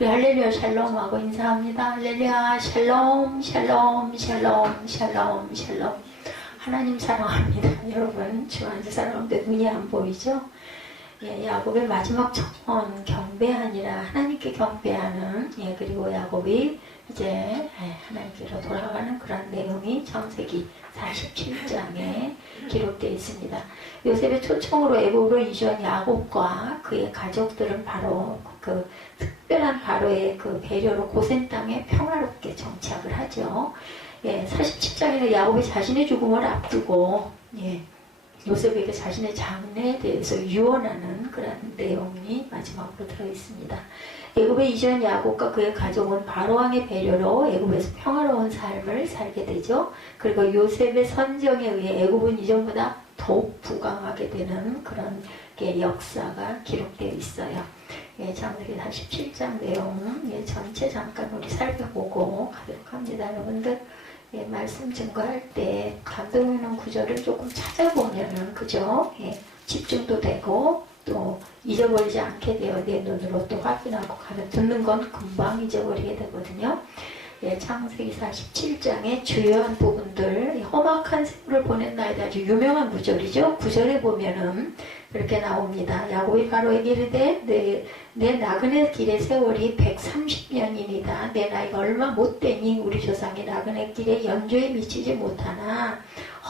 우리 할렐루야 샬롬하고 인사합니다. 할렐루야 샬롬 샬롬 샬롬 샬롬 샬롬. 하나님 사랑합니다. 여러분 주안에서 살아오는데 눈이 안 보이죠? 예, 야곱의 마지막 청원 경배하니라, 하나님께 경배하는, 예, 그리고 야곱이 이제 하나님께로 돌아가는 그런 내용이 창세기 47장에 기록되어 있습니다. 요셉의 초청으로 애굽으로 이주한 야곱과 그의 가족들은 바로 그 특별한 바로의 그 배려로 고센 땅에 평화롭게 정착을 하죠. 예, 47장에는 야곱이 자신의 죽음을 앞두고, 예, 요셉에게 자신의 장래에 대해서 유언하는 그런 내용이 마지막으로 들어있습니다. 애굽에 이주한 야곱과 그의 가족은 바로왕의 배려로 애굽에서 평화로운 삶을 살게 되죠. 그리고 요셉의 선정에 의해 애굽은 이전보다 더욱 부강하게 되는 그런 역사가 기록되어 있어요. 예, 창세기 47장 내용, 예, 전체 잠깐 우리 살펴보고 가도록 합니다. 여러분들, 예, 말씀 증거할 때 감동 있는 구절을 조금 찾아보면은, 그죠? 예, 집중도 되고, 또 잊어버리지 않게 되어 내 눈으로 또 확인하고 가면, 듣는 건 금방 잊어버리게 되거든요. 예, 창세기 47장의 주요한 부분들, 험악한 세월을 보냈나이다, 아주 유명한 구절이죠. 구절에 보면은 이렇게 나옵니다. 야곱이 바로에게 이르되 내 나그네 길의 세월이 130년이니이다. 내 나이가 얼마 못되니 우리 조상이 나그네 길에 연조에 미치지 못하나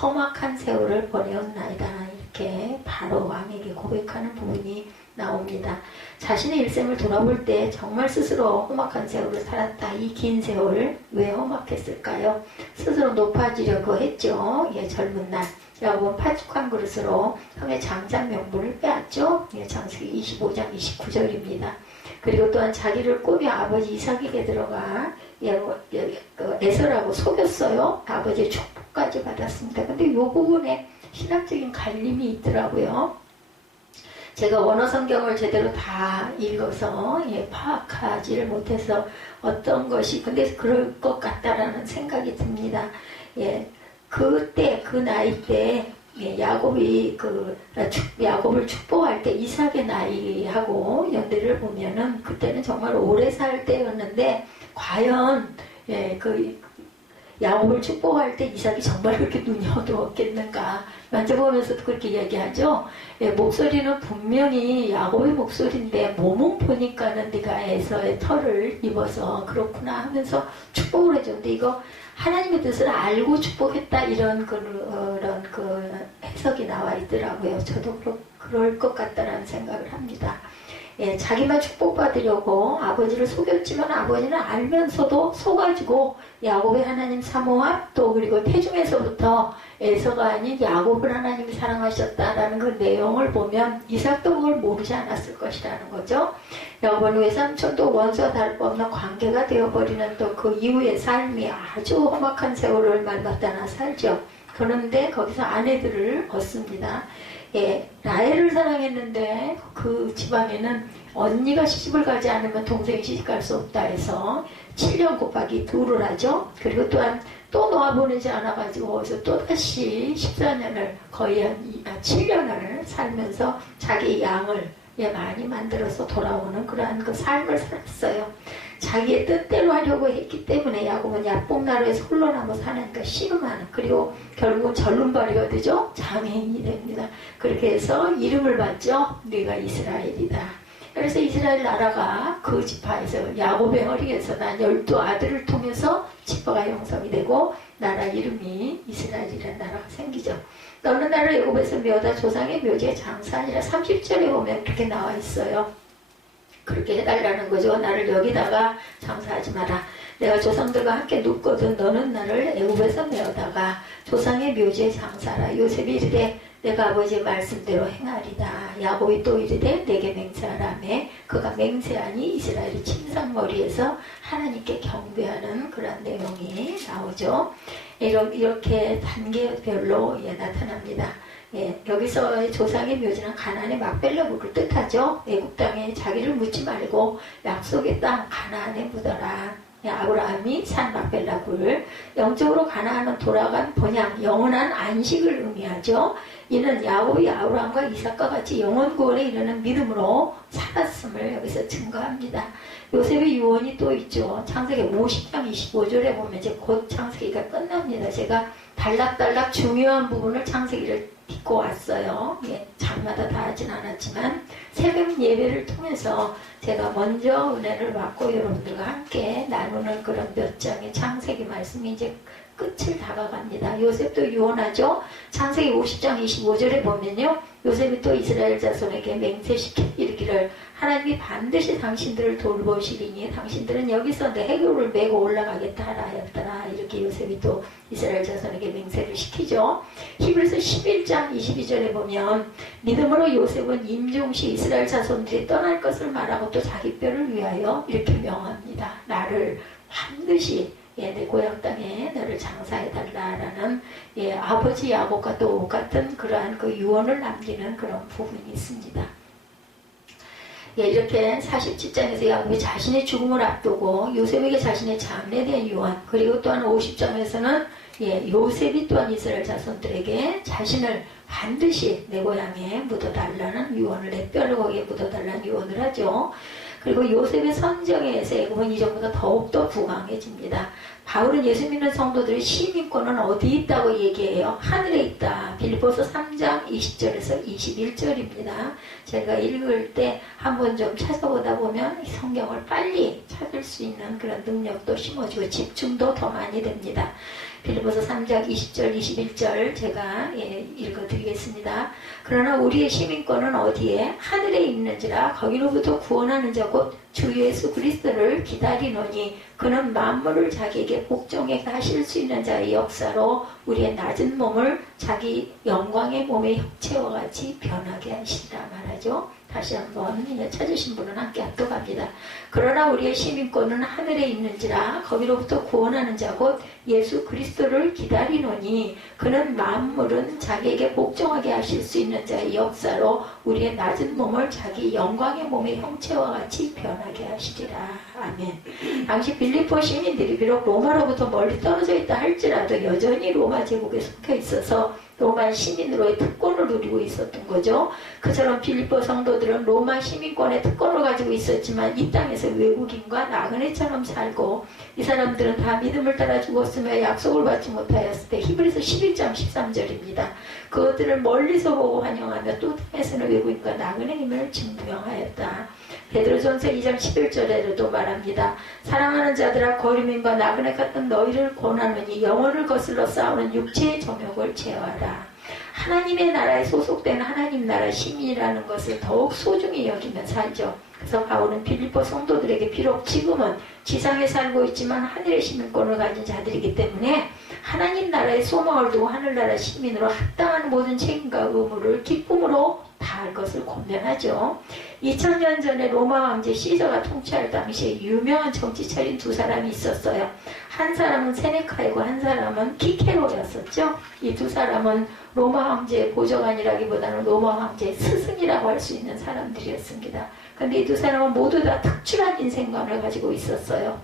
험악한 세월을 보내었나이다. 이렇게 바로 왕에게 고백하는 부분이 나옵니다. 자신의 일생을 돌아볼 때 정말 스스로 험악한 세월을 살았다. 이 긴 세월 왜 험악했을까요? 스스로 높아지려고 했죠. 예, 젊은 날 야곱은 파죽한 그릇으로 형의 장자 명분을 빼앗죠. 예, 창세기 25장 29절입니다. 그리고 또한 자기를 꾸며 아버지 이삭에게 들어가 에서라고 속였어요. 아버지의 축복까지 받았습니다. 근데 이 부분에 신학적인 갈림이 있더라고요. 제가 원어 성경을 제대로 다 읽어서, 예, 파악하지를 못해서 어떤 것이, 근데 그럴 것 같다라는 생각이 듭니다. 예, 그때, 그 나이 때, 예, 야곱이 야곱을 축복할 때 이삭의 나이하고 연대를 보면은 그때는 정말 오래 살 때였는데, 과연, 예, 야곱을 축복할 때 이삭이 정말 그렇게 눈이 어두웠겠는가. 만져보면서도 그렇게 얘기하죠. 예, 목소리는 분명히 야곱의 목소리인데 몸은 보니까는 네가 에서의 털을 입어서 그렇구나 하면서 축복을 해줬는데, 이거 하나님의 뜻을 알고 축복했다, 이런 그런 해석이 나와 있더라고요. 저도 그럴 것 같다라는 생각을 합니다. 예, 자기만 축복받으려고 아버지를 속였지만 아버지는 알면서도 속아주고 야곱의 하나님 사모함, 또 그리고 태중에서부터 에서가 아닌 야곱을 하나님이 사랑하셨다라는 그 내용을 보면 이삭도 그걸 모르지 않았을 것이라는 거죠. 여러분, 외삼촌도 원수와 다를 바 없는 관계가 되어버리는 또 그 이후의 삶이 아주 험악한 세월을 말마따나 살죠. 그런데 거기서 아내들을 얻습니다. 예, 라헬을 사랑했는데 그 집안에는 언니가 시집을 가지 않으면 동생이 시집갈 수 없다 해서 7년 곱하기 2를 하죠. 그리고 또한 또 놓아보내지 않아가지고 거기서 또다시 14년을 거의 한 7년을 살면서 자기 양을, 예, 많이 만들어서 돌아오는 그러한 그 삶을 살았어요. 자기의 뜻대로 하려고 했기 때문에 야곱은 야복나루에서 홀로 남아 사니까 씨름하는, 그리고 결국은 절름발이가 되죠. 장애인이 됩니다. 그렇게 해서 이름을 받죠. 네가 이스라엘이다. 그래서 이스라엘 나라가 그 지파에서 야곱의 허리에서 난 12아들을 통해서 지파가 형성이 되고 나라 이름이 이스라엘이라는 나라가 생기죠. 너는 나를 애굽에서 메어다 조상의 묘지에 장사하니라. 30절에 보면 그렇게 나와 있어요. 그렇게 해달라는 거죠. 나를 여기다가 장사하지 마라. 내가 조상들과 함께 눕거든 너는 나를 애굽에서 메어다가 조상의 묘지에 장사하라. 요셉이 이르되 내가 아버지의 말씀대로 행하리다. 야곱이 또 이르되 내게 맹세하라며 그가 맹세하니 이스라엘이 침상머리에서 하나님께 경배하는 그런 내용이 나오죠. 이렇게 단계별로, 예, 나타납니다. 예, 여기서의 조상의 묘지는 가나안의 막벨라굴을 뜻하죠. 애굽 땅에 자기를 묻지 말고 약속의 땅 가나안에 묻어라. 아브라함이 산 막벨라굴, 영적으로 가나안은 돌아간 번향, 영원한 안식을 의미하죠. 이는 야곱이 아브라함과 이삭과 같이 영원 구원에 이르는 믿음으로 살았음을 여기서 증거합니다. 요셉의 유언이 또 있죠. 창세기 50장 25절에 보면 이제 곧 창세기가 끝납니다. 제가 단락단락 중요한 부분을 창세기를 딛고 왔어요. 예, 장마다 다 하진 않았지만 새벽 예배를 통해서 제가 먼저 은혜를 받고 여러분들과 함께 나누는 그런 몇 장의 창세기 말씀이 이제 끝을 다가갑니다. 요셉도 유언하죠. 창세기 50장 25절에 보면요. 요셉이 또 이스라엘 자손에게 맹세시켜 이르기를 하나님이 반드시 당신들을 돌보시리니 당신들은 여기서 내 해교를 메고 올라가겠다 하였더라. 이렇게 요셉이 또 이스라엘 자손에게 맹세를 시키죠. 히브리서 11장 22절에 보면 믿음으로 요셉은 임종시 이스라엘 자손들이 떠날 것을 말하고 또 자기 뼈를 위하여 이렇게 명합니다. 나를 반드시 내 고향 땅에 너를 장사해달라라는 아버지 야곱과 똑같은 그러한 그 유언을 남기는 그런 부분이 있습니다. 이렇게 47장에서 야곱이 자신의 죽음을 앞두고 요셉에게 자신의 장래에 대한 유언, 그리고 또한 50장에서는 요셉이 또한 이스라엘 자손들에게 자신을 반드시 내 고향에 묻어달라는 유언을, 내 뼈를 거기에 묻어달라는 유언을 하죠. 그리고 요셉의 선정에서 애굽은 이전보다 더욱더 부강해집니다. 바울은 예수 믿는 성도들의 시민권은 어디 있다고 얘기해요? 하늘에 있다. 빌립보서 3장 20절에서 21절입니다. 제가 읽을 때 한번 좀 찾아보다 보면 성경을 빨리 찾을 수 있는 그런 능력도 심어주고 집중도 더 많이 됩니다. 빌립보서 3장 20절 21절 제가 읽어드리겠습니다. 그러나 우리의 시민권은 어디에? 하늘에 있는지라 거기로부터 구원하는 자 곧 주 예수 그리스도를 기다리노니 그는 만물을 자기에게 복종해 하실 수 있는 자의 역사로 우리의 낮은 몸을 자기 영광의 몸의 형체와 같이 변하게 하시리라 말하죠. 다시 한번 찾으신 분은 함께 합독합니다. 그러나 우리의 시민권은 하늘에 있는지라 거기로부터 구원하는 자 곧 예수 그리스도를 기다리노니 그는 만물은 자기에게 복종하게 하실 수 있는 자의 역사로 우리의 낮은 몸을 자기 영광의 몸의 형체와 같이 변하게 하시리라. 아멘. 당시 빌립보 시민들이 비록 로마로부터 멀리 떨어져 있다 할지라도 여전히 로마 제국에 속해 있어서 로마 시민으로의 특권을 누리고 있었던 거죠. 그처럼 빌립보 성도들은 로마 시민권의 특권을 가지고 있었지만 이 땅에서 외국인과 나그네처럼 살고 이 사람들은 다 믿음을 따라 죽었으며 약속을 받지 못하였을 때 히브리서 11장 13절입니다. 그것들을 멀리서 보고 환영하며 또 땅에서는 외국인과 나그네임을 증명하였다. 베드로전서 2장 11절에도 말합니다. 사랑하는 자들아 거류민과 나그네 같은 너희를 권하노니 영혼을 거슬러 싸우는 육체의 정욕을 제어하라. 하나님의 나라에 소속된 하나님 나라 시민이라는 것을 더욱 소중히 여기며 살죠. 그래서 바울은 빌립보 성도들에게 비록 지금은 지상에 살고 있지만 하늘의 시민권을 가진 자들이기 때문에 하나님 나라의 소망을 두고 하늘나라 시민으로 합당한 모든 책임과 의무를 기쁨으로 다할 것을 권면하죠. 2000년 전에 로마 황제 시저가 통치할 당시에 유명한 정치철인 두 사람이 있었어요. 한 사람은 세네카이고 한 사람은 키케로였었죠. 이 두 사람은 로마 황제의 보좌관이라기보다는 로마 황제의 스승이라고 할 수 있는 사람들이었습니다. 그런데 이 두 사람은 모두 다 특출한 인생관을 가지고 있었어요.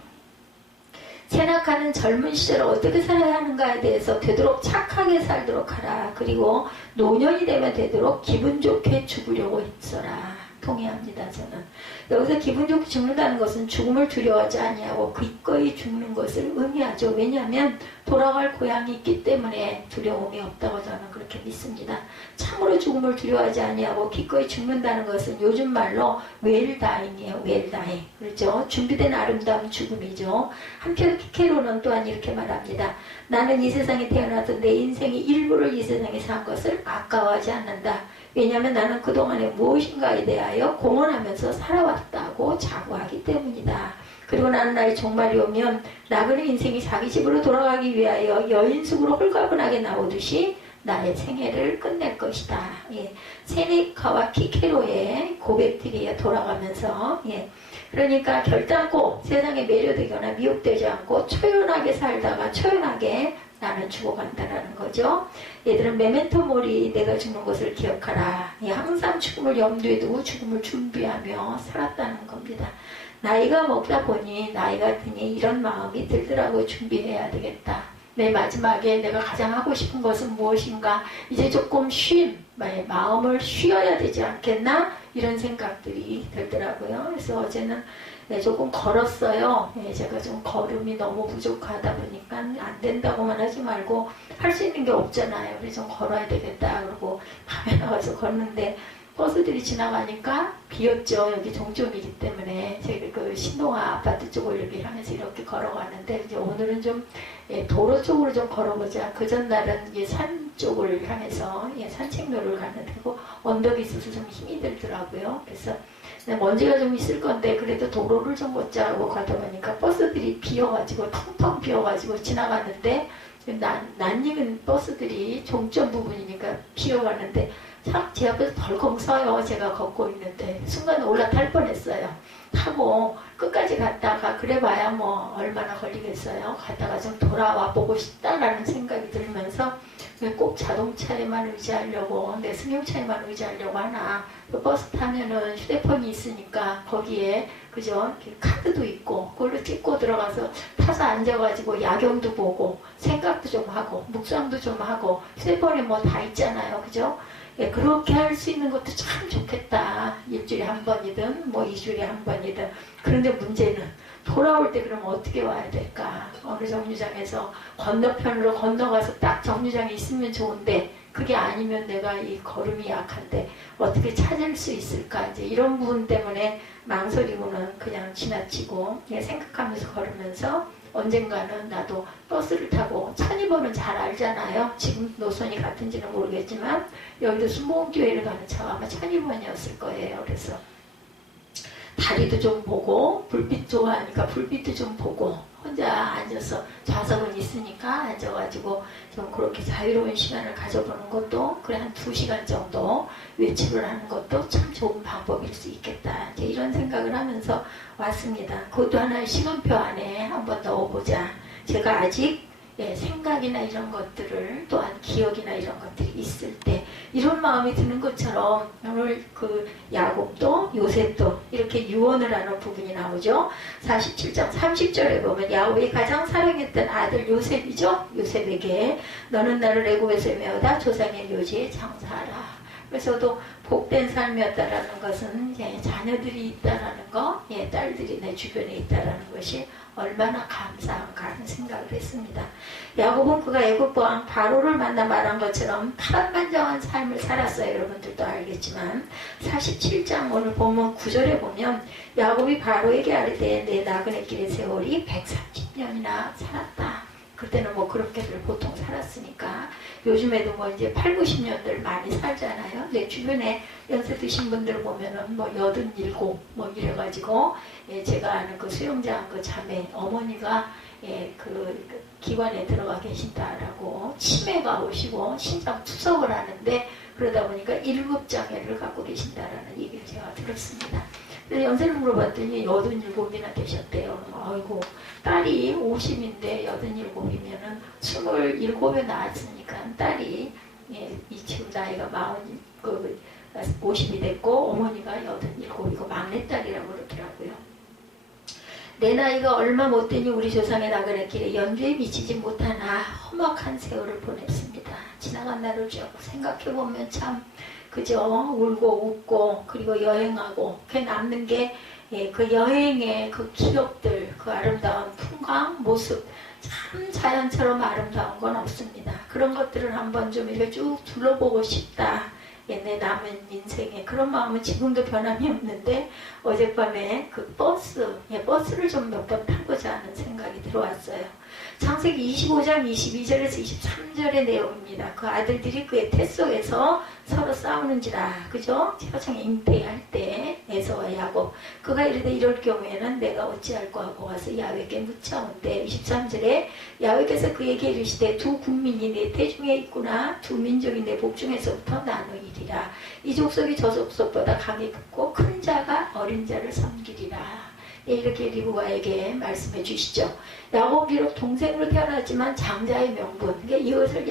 세나카는 젊은 시절 어떻게 살아야 하는가에 대해서 되도록 착하게 살도록 하라. 그리고 노년이 되면 되도록 기분 좋게 죽으려고 했어라. 동의합니다. 저는. 여기서 기분 좋게 죽는다는 것은 죽음을 두려워하지 아니하고 기꺼이 죽는 것을 의미하죠. 왜냐하면 돌아갈 고향이 있기 때문에 두려움이 없다고 저는 그렇게 믿습니다. 참으로 죽음을 두려워하지 아니하고 기꺼이 죽는다는 것은 요즘 말로 웰다잉이에요. 웰다잉. 그렇죠? 준비된 아름다운 죽음이죠. 한편 키케로는 또한 이렇게 말합니다. 나는 이 세상에 태어나서 내 인생의 일부를 이 세상에 산 것을 아까워하지 않는다. 왜냐하면 나는 그동안에 무엇인가에 대하여 공헌하면서 살아왔다고 자부하기 때문이다. 그리고 나는 나의 종말이 오면 나그네 인생이 자기 집으로 돌아가기 위하여 여인숙으로 홀가분하게 나오듯이 나의 생애를 끝낼 것이다. 예. 세네카와 키케로의 고백들이 돌아가면서 그러니까 결단코 세상에 매료되거나 미혹되지 않고 초연하게 살다가 초연하게 나는 죽어간다라는 거죠. 얘들은 메멘토 모리, 내가 죽는 것을 기억하라. 항상 죽음을 염두에 두고 죽음을 준비하며 살았다는 겁니다. 나이가 먹다 보니 나이가 드니 이런 마음이 들더라고. 준비해야 되겠다. 내 마지막에 내가 가장 하고 싶은 것은 무엇인가. 이제 조금 마음을 쉬어야 되지 않겠나, 이런 생각들이 들더라고요. 그래서 어제는 네, 조금 걸었어요. 네, 제가 좀 걸음이 너무 부족하다 보니까 안 된다고만 하지 말고 할 수 있는 게 없잖아요. 그래서 좀 걸어야 되겠다 그러고 밤에 나가서 걷는데 버스들이 지나가니까 비었죠. 여기 종점이기 때문에 제가 그 신동아 아파트 쪽을 이렇게 향해서 이렇게 걸어가는데 이제 오늘은 좀 도로 쪽으로 좀 걸어보자. 그 전날은 산 쪽을 향해서 산책로를 가는데 언덕이 있어서 좀 힘이 들더라고요. 그래서 먼지가 좀 있을 건데 그래도 도로를 좀 걷자고 가다 보니까 버스들이 비어가지고 텅텅 비어가지고 지나가는데 낯익은 버스들이 종점 부분이니까 비어가는데 참 제 앞에서 덜컹 서요. 제가 걷고 있는데 순간 올라탈 뻔했어요. 타고 끝까지 갔다가 그래봐야 뭐 얼마나 걸리겠어요. 갔다가 좀 돌아와 보고 싶다라는 생각이 들면서 왜 꼭 자동차에만 의지하려고 내 승용차에만 의지하려고 하나. 버스 타면은 휴대폰이 있으니까 거기에 그죠? 카드도 있고 그걸로 찍고 들어가서 타서 앉아가지고 야경도 보고 생각도 좀 하고 묵상도 좀 하고 휴대폰에 뭐 다 있잖아요. 그죠? 예, 그렇게 할 수 있는 것도 참 좋겠다. 일주일에 한 번이든 뭐 2주일에 한 번이든. 그런데 문제는 돌아올 때 그럼 어떻게 와야 될까? 어느 정류장에서 건너편으로 건너가서 딱 정류장에 있으면 좋은데 그게 아니면 내가 이 걸음이 약한데 어떻게 찾을 수 있을까? 이제 이런 부분 때문에 망설이고는 그냥 지나치고 생각하면서 걸으면서 언젠가는 나도 버스를 타고 천이번은 잘 알잖아요. 지금 노선이 같은지는 모르겠지만 여의도 순복음교회를 가는 차가 아마 천이번이었을 거예요. 그래서 다리도 좀 보고 불빛 좋아하니까 불빛도 좀 보고 혼자 앉아서 좌석은 있으니까 앉아가지고 좀 그렇게 자유로운 시간을 가져보는 것도 그래 한 2시간 정도 외출을 하는 것도 참 좋은 방법일 수 있겠다. 이제 이런 생각을 하면서 왔습니다. 그것도 하나의 시간표 안에 한번 넣어보자. 제가 아직 생각이나 이런 것들을 또한 기억이나 이런 것들이 있을 때 이런 마음이 드는 것처럼 오늘 그 야곱도 요셉도 이렇게 유언을 하는 부분이 나오죠. 47장 30절에 보면 야곱이 가장 사랑했던 아들 요셉이죠. 요셉에게 너는 나를 애굽에서 메어다 조상의 묘지에 장사하라. 그래서도 복된 삶이었다라는 것은 자녀들이 있다라는 거, 딸들이 내 주변에 있다라는 것이 얼마나 감사한가 하는 생각을 했습니다. 야곱은 그가 애굽 왕 바로를 만나 말한 것처럼 파란만장한 삶을 살았어요. 여러분들도 알겠지만 47장 오늘 보면 9절에 보면 야곱이 바로에게 아뢰되 내 나그네 길의 세월이 130년이나 살았다. 그때는 뭐 그렇게들 보통 살았으니까 요즘에도 뭐 이제 8, 90년들 많이 살잖아요. 내 주변에 연세 드신 분들 보면은 뭐 87 뭐 이래가지고 제가 아는 그 수영장 그 자매 어머니가 그 기관에 들어가 계신다라고 치매가 오시고 신장 투석을 하는데 그러다 보니까 7장애를 갖고 계신다라는 얘기를 제가 들었습니다. 연세를 물어봤더니 87이나 되셨대요. 아이고 딸이 50인데 87이면은 27에 낳았으니까 딸이 지금 나이가 50이 됐고 어머니가 87이고 막내딸이라고 그러더라고요. 내 나이가 얼마 못되니 우리 조상의 나그네 길에 연주에 미치지 못하나 험악한 세월을 보냈습니다. 지나간 날을 쭉 생각해보면 참 그죠? 울고 웃고 그리고 여행하고 그 남는 게 그 여행의 그 기억들 그 아름다운 풍광 모습 참 자연처럼 아름다운 건 없습니다. 그런 것들을 한번 좀 이렇게 쭉 둘러보고 싶다. 내 남은 인생에 그런 마음은 지금도 변함이 없는데 어젯밤에 그 버스를 좀 몇 번 타보자 하는 생각이 들어왔어요. 창세기 25장 22절에서 23절의 내용입니다. 그 아들들이 그의 태 속에서 서로 싸우는지라. 그죠? 세상에 잉태할 때 에서와 야곱 그가 이르되 이럴 경우에는 내가 어찌할꼬 하고 와서 야훼께 묻자온대. 23절에 야훼께서 그에게 이르시되 두 국민이 내 태 중에 있구나. 두 민족이 내 복 중에서부터 나누이리라. 이 족속이 저 족속보다 강이 붙고 큰 자가 어린 자를 섬기리라. 이렇게 리브가에게 말씀해 주시죠. 야곱 비록 동생으로 태어났지만 장자의 명분. 그러니까 이것을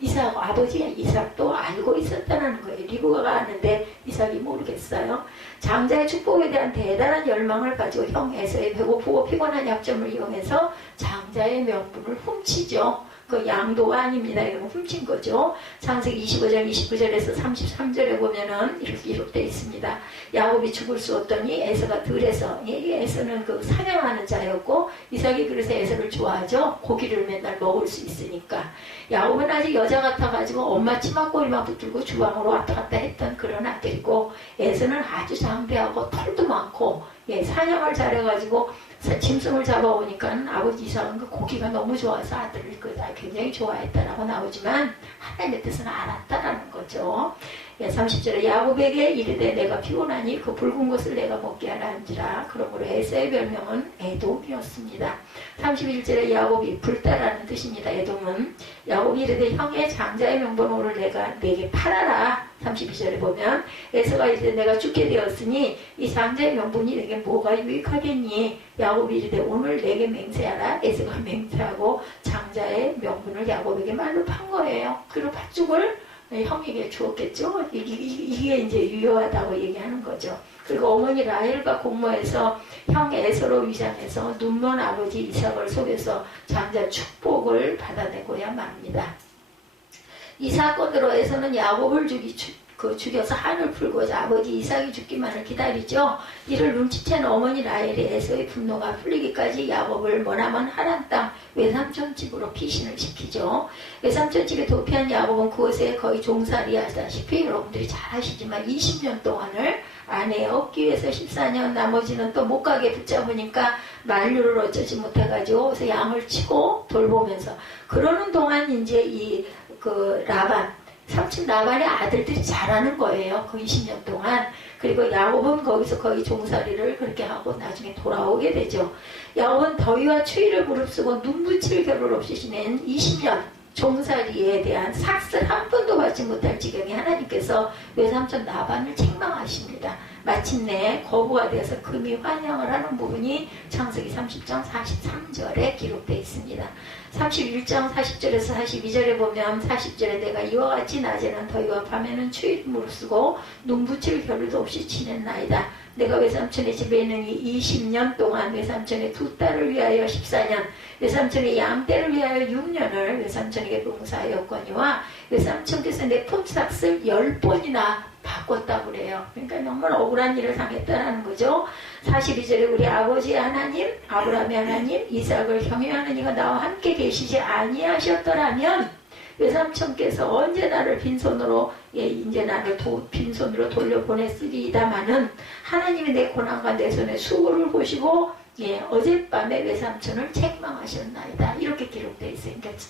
이삭 아버지 이삭도 알고 있었다는 거예요. 리브가가 아는데 이삭이 모르겠어요. 장자의 축복에 대한 대단한 열망을 가지고 형 에서의 배고프고 피곤한 약점을 이용해서 장자의 명분을 훔치죠. 그 양도가 아닙니다. 이건 훔친 거죠. 창세기 25장 29절에서 33절에 보면은 이렇게 기록되어 있습니다. 야곱이 죽을 수 없더니 에서가 들에서, 에서는 그 사냥하는 자였고 이삭이 그래서 에서를 좋아하죠. 고기를 맨날 먹을 수 있으니까. 야곱은 아직 여자 같아가지고 엄마 치마꼬리만 붙들고 주방으로 왔다 갔다 했던 그런 아들이고, 에서는 아주 장대하고 털도 많고 사냥을 잘해가지고 짐승을 잡아오니까 아버지 이삭은 그 고기가 너무 좋아서 아들을 굉장히 좋아했다라고 나오지만 하나님의 뜻은 알았다라는 거죠. 30절에 야곱에게 이르되 내가 피곤하니 그 붉은 것을 내가 먹게 하라 한지라. 그러므로 에서의 별명은 에돔이었습니다. 31절에 야곱이 불다라는 뜻입니다. 에돔은 야곱이 이르되 형의 장자의 명분을 내게 팔아라. 32절에 보면 에서가 이르되 내가 죽게 되었으니 이 장자의 명분이 내게 뭐가 유익하겠니? 야곱이 이르되 오늘 내게 맹세하라. 에서가 맹세하고 장자의 명분을 야곱에게 말로 판 거예요. 그리고 팥죽을 형에게 주었겠죠. 이게 이제 유효하다고 얘기하는 거죠. 그리고 어머니 라헬과 공모해서 형 에서로 위장해서 눈먼 아버지 이삭을 속여서 장자 축복을 받아내고야 맙니다. 이 사건으로 에서는 야곱을 죽여서 한을 풀고자 아버지 이삭이 죽기만을 기다리죠. 이를 눈치챈 어머니 라헬이 에서의 분노가 풀리기까지 야곱을 머나먼 하란 땅 외삼촌 집으로 피신을 시키죠. 외삼촌 집에 도피한 야곱은 그곳에 거의 종살이 하다시피 여러분들이 잘 아시지만 20년 동안을 아내 얻기 위해서 14년, 나머지는 또 못 가게 붙잡으니까 만류를 어쩌지 못해가지고 그래서 양을 치고 돌보면서 그러는 동안 이제 라반, 삼촌 라반의 아들들이 자라는 거예요. 그 20년 동안. 그리고 야곱은 거기서 거의 종살이를 그렇게 하고 나중에 돌아오게 되죠. 야곱은 더위와 추위를 무릅쓰고 눈붙일 겨를 없이 지낸 20년 종살이에 대한 삭슬 한 번도 받지 못할 지경에 하나님께서 외삼촌 라반을 책망하십니다. 마침내 거부가 되어서 금이 환영을 하는 부분이 창세기 30장 43절에 기록되어 있습니다. 31장 40절에서 42절에 보면 40절에 내가 이와 같이 낮에는 더위와 밤에는 추위를 무릅쓰고 눈붙일 겨를도 없이 지냈나이다. 내가 외삼촌의 집에 있는 이 20년 동안 외삼촌의 두 딸을 위하여 14년, 외삼촌의 양떼를 위하여 6년을 외삼촌에게 봉사하였거니와 외삼촌께서 내 품삯을 10번이나 바꿨다고 그래요. 그러니까 정말 억울한 일을 당했다는 거죠. 42절에 우리 아버지 하나님, 아브라함의 하나님, 이삭을 형의 하나님과 나와 함께 계시지 아니하셨더라면 외삼촌께서 언제 나를 빈손으로 이제 나를 빈손으로 돌려보냈으리이다마는 하나님이 내 고난과 내 손의 수고를 보시고 어젯밤에 외삼촌을 책망하셨나이다. 이렇게 기록되어 있어요. 그러니까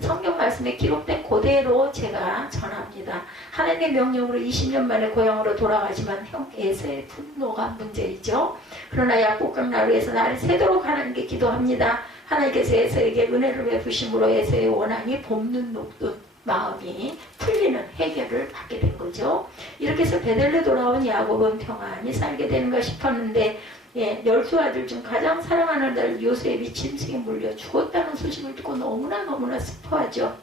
성경 말씀에 기록된 그대로 제가 전합니다. 하나님의 명령으로 20년 만에 고향으로 돌아가지만 형 에서의 분노가 문제이죠. 그러나 약복강 나루 에서 나를 새도록 하나님께 기도합니다. 하나님께서 에서에게 은혜를 베푸심으로 에서의 원한이 봄눈 녹듯 마음이 풀리는 해결을 받게 된 거죠. 이렇게 해서 베델로 돌아온 야곱은 평안히 살게 되는가 싶었는데 12아들 중 가장 사랑하는 아들 요셉이 짐승에 물려 죽었다는 소식을 듣고 너무나 슬퍼하죠.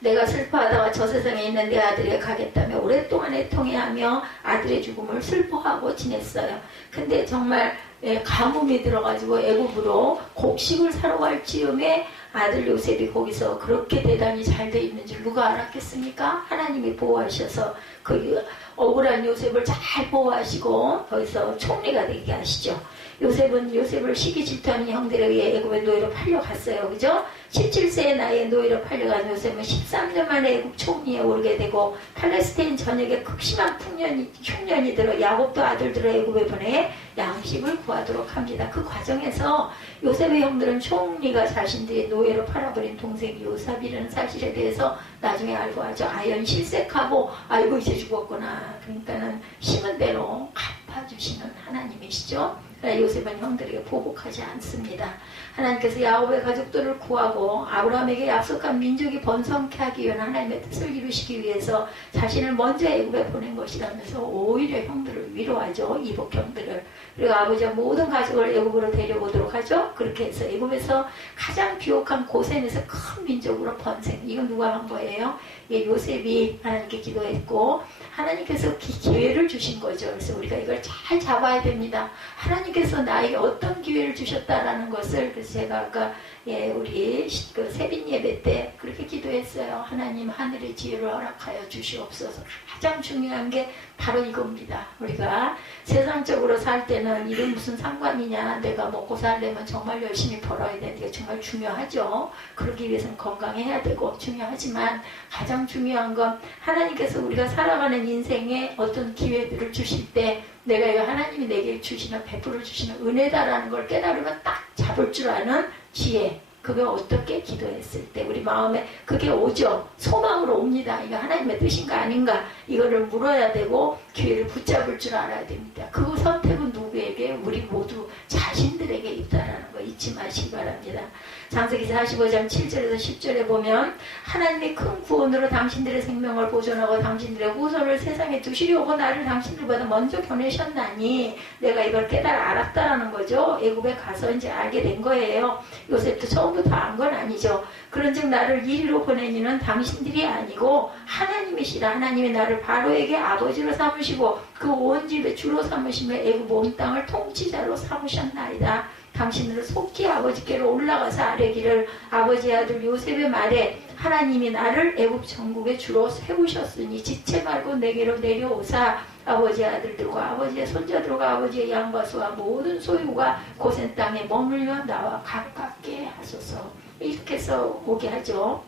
내가 슬퍼하다가 저 세상에 있는 내 아들에게 가겠다며 오랫동안 애통해하며 아들의 죽음을 슬퍼하고 지냈어요. 근데 정말 가뭄이 들어가지고 애굽으로 곡식을 사러 갈 즈음에 아들 요셉이 거기서 그렇게 대단히 잘 돼 있는 줄 누가 알았겠습니까? 하나님이 보호하셔서 그 억울한 요셉을 잘 보호하시고 거기서 총리가 되게 하시죠. 요셉을 시기 질투하는 형들에 의해 애굽의 노예로 팔려갔어요. 그죠? 17세의 나이에 노예로 팔려간 요셉은 13년 만에 애굽 총리에 오르게 되고 팔레스타인 전역에 극심한 흉년이 들어 야곱도 아들들을 애굽에 보내 양식을 구하도록 합니다. 그 과정에서 요셉의 형들은 총리가 자신들의 노예로 팔아버린 동생이 요셉이라는 사실에 대해서 나중에 알고 하죠. 아연 실색하고 아이고 이제 죽었구나. 그러니까는 심은 대로 갚아주시는 하나님이시죠. 요셉은 형들에게 보복하지 않습니다. 하나님께서 야곱의 가족들을 구하고 아브라함에게 약속한 민족이 번성케 하기 위한 하나님의 뜻을 이루시기 위해서 자신을 먼저 애굽에 보낸 것이라면서 오히려 형들을 위로하죠. 이복 형들을. 그리고 아버지와 모든 가족을 애굽으로 데려오도록 하죠. 그렇게 해서 애굽에서 가장 비옥한 고센에서 큰 민족으로 번생. 이건 누가 한 거예요? 요셉이 하나님께 기도했고 하나님께서 기회를 주신 거죠. 그래서 우리가 이걸 잘 잡아야 됩니다. 하나님 하나님께서 나에게 어떤 기회를 주셨다라는 것을, 그래서 제가 아까 우리 그 세빈 예배 때 그렇게 기도했어요. 하나님 하늘의 지혜를 허락하여 주시옵소서. 가장 중요한 게 바로 이겁니다. 우리가 세상적으로 살 때는 이게 무슨 상관이냐, 내가 먹고 살려면 정말 열심히 벌어야 되는 게 정말 중요하죠. 그러기 위해서는 건강해야 되고 중요하지만, 가장 중요한 건 하나님께서 우리가 살아가는 인생에 어떤 기회들을 주실 때 내가 이 하나님이 내게 주시는, 베풀어 주시는 은혜다라는 걸 깨달으면 딱 잡을 줄 아는 지혜, 그게 어떻게 기도했을 때 우리 마음에 그게 오죠. 소망으로 옵니다. 이거 하나님의 뜻인가 아닌가, 이거를 물어야 되고 기회를 붙잡을 줄 알아야 됩니다. 그 선택은 누구에게? 우리 모두 자신들에게 있다라는 거 잊지 마시기 바랍니다. 창세기 45장 7절에서 10절에 보면 하나님의 큰 구원으로 당신들의 생명을 보존하고 당신들의 후손을 세상에 두시려고 나를 당신들보다 먼저 보내셨나니, 내가 이걸 깨달아 알았다라는 거죠. 애굽에 가서 이제 알게 된 거예요. 요셉도 처음부터 안 건 아니죠. 그런즉 나를 이리로 보낸 이는 당신들이 아니고 하나님이시라. 하나님이 나를 바로에게 아버지로 삼으시고 그 온 집에 주로 삼으시며 애굽 온 땅을 통치자로 삼으셨나이다. 당신을 속히 아버지께로 올라가서 아뢰기를, 아버지의 아들 요셉의 말에 하나님이 나를 애굽 전국의 주로 세우셨으니 지체 말고 내게로 내려오사 아버지의 아들들과 아버지의 손자들과 아버지의 양과 소와 모든 소유가 고센 땅에 머물며 나와 가깝게 하소서. 이렇게 해서 오게 하죠.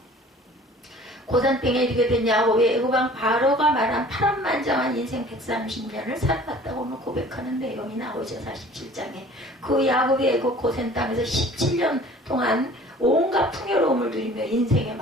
고산 땅에 이르게 된 야곱의 애굽왕 바로가 말한 파란만장한 인생 130년을 살아갔다고 고백하는 내용이 나오죠. 47장에. 그 야곱이 애굽 고센 땅에서 17년 동안 온갖 풍요로움을 누리며 인생의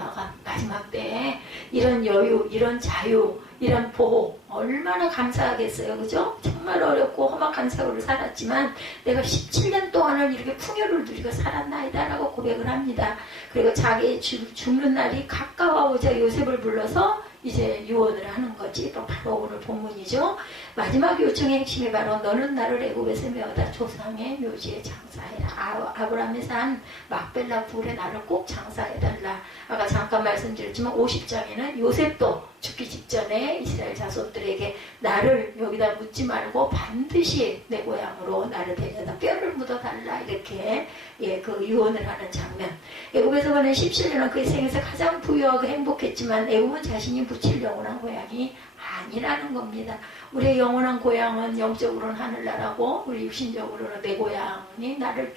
마지막 때에 이런 여유, 이런 자유, 이런 보호, 얼마나 감사하겠어요. 그죠? 정말 어렵고 험악한 세월을 살았지만 내가 17년 동안을 이렇게 풍요를 누리고 살았나이다 라고 고백을 합니다. 그리고 자기 죽는 날이 가까워오자 요셉을 불러서 이제 유언을 하는 거지. 또 바로 오늘 본문이죠. 마지막 요청의 핵심이 바로 너는 나를 애굽에서 메어다 조상의 묘지에 장사해라. 아브라함의 산 막벨라 굴에 나를 꼭 장사해달라. 아까 잠깐 말씀드렸지만 50장에는 요셉도 죽기 직전에 이스라엘 자손들에게 나를 여기다 묻지 말고 반드시 내 고향으로 나를 데려다 뼈를 묻어달라. 이렇게 그 유언을 하는 장면. 애굽에서 보낸 17년은 그의 생에서 가장 부유하고 행복했지만 애굽은 자신이 묻힐 영원한 고향이 아니라는 겁니다. 우리의 영원한 고향은 영적으로는 하늘나라고 우리 육신적으로는 내 고향이 나를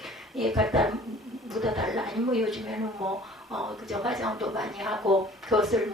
갖다 묻어달라. 아니 요즘에는 그저 화장도 많이 하고 그것을